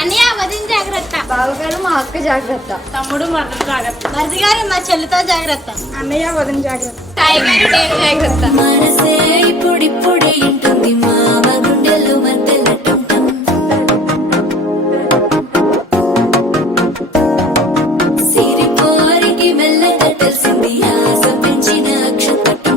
అన్నయ్య వదిన జాగ్రత్త, బావగారు మా అక్క జాగ్రత్త, తమ్ముడు మరదలు జాగ్రత్త, మరిది గారు మా చెల్లితో జాగ్రత్త, అన్నయ్య వదిన జాగ్రత్త, తాయి గారు నేను జాగ్రత్త. మనసే ఇప్పుడిప్పుడే ఇంటుంది మామ గుండెలు మధ్యలటం సిరిపోరికి మెల్లగా తెలిసింది ఆశ పెంచిన అక్షతటం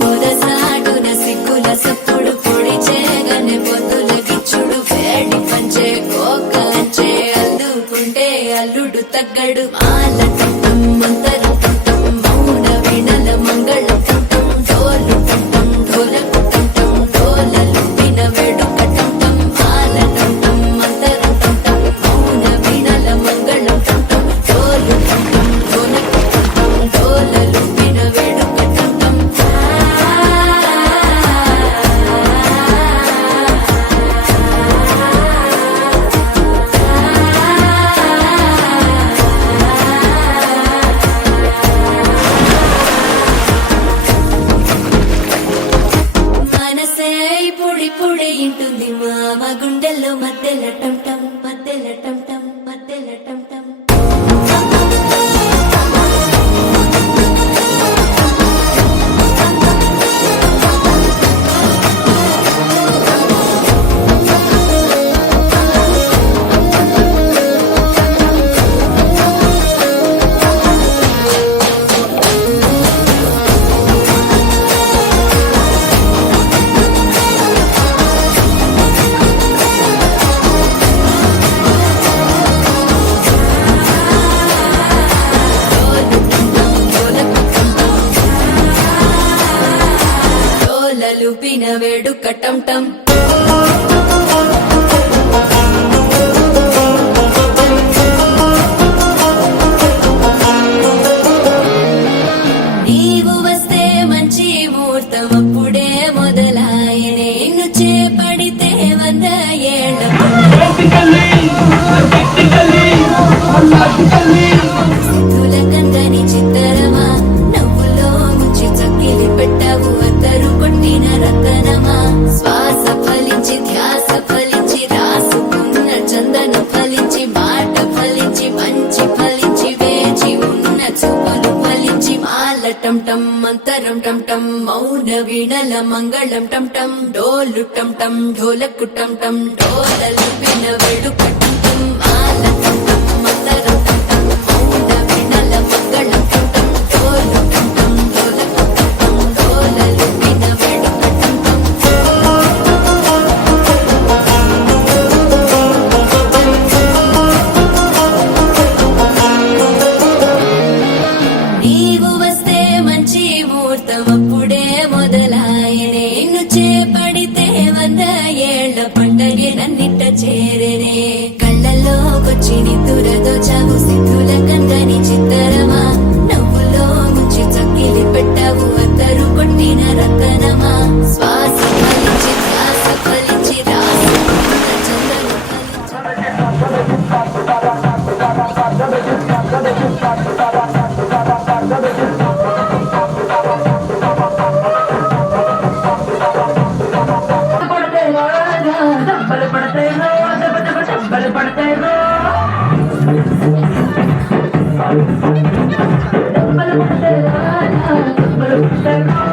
పొరసాటున సిగ్గుల సప్పుడు పొడి చేయగానే పొద్దుల గిచ్చుడు వేడి పంచే కోకలంచే అల్లుకుంటే అల్లుడు తగ్గడు మాల టం మంతరం టం మౌన వినల మంగళం టం డోలు టం ఢోలకు టం డోలలు విన వేడుక టం మాల టం మంతరం టం మౌన వినల మంగళం టం డోలు టం ఢోలకు టం డోలలు విన వేడుక టం మనసే ఇప్పుడిప్పుడే ఇంటుంది మామ గుండెల్లో మధ్యల టం టం మధ్యల టం టం మధ్యల టం టం డోలలు పిన వేడుక టం టం నీవు వస్తే మంచి ముహూర్తం అప్పుడే మొదలాయనే నిన్ను చేపడితే 100 ఏళ్ళ సిద్ధుల కందని చిత్తరమా నవ్వులో ముంచి చక్కిలి పెట్టావు అద్దరు కొట్టిన రతనమా శ్వాస ఫలించి ధ్యాస ఫలించి రాసుకున్న చందన ఫలించి మాట ఫలించి మంచి ఫలించి వేచి ఉన్న చూపులు ఫలించి మాల టం టం మంతరం టం టం మౌన వీణల మంగళం టం టం డోలు టం టం ఢోలకు టం టం డోలలు విన వేడుక టం టం మాల టం టం మంతరం టం టం మౌన వీణల మంగళం టం టం డోలు టం టం ఢోలకు టం టం డోలలు విన వేడుక టం టం నీవు వస్తే మంచి ముహూర్తం అప్పుడే మొదలాయనే నిన్ను చేపడితే 100 ఏళ్ల పండగే నన్నిట్ట చేరేనే కళ్ళల్లోకొచ్చి నిద్దురతో చావు సిద్ధుల కందని చిత్తరమా నవ్వులో ముంచి చక్కిలి పెట్టావు అద్దరు కొట్టిన రతనమా శ్వాస ఫలించి ధ్యాస ఫలించి రాసుకున్న చందన ఫలించి Bal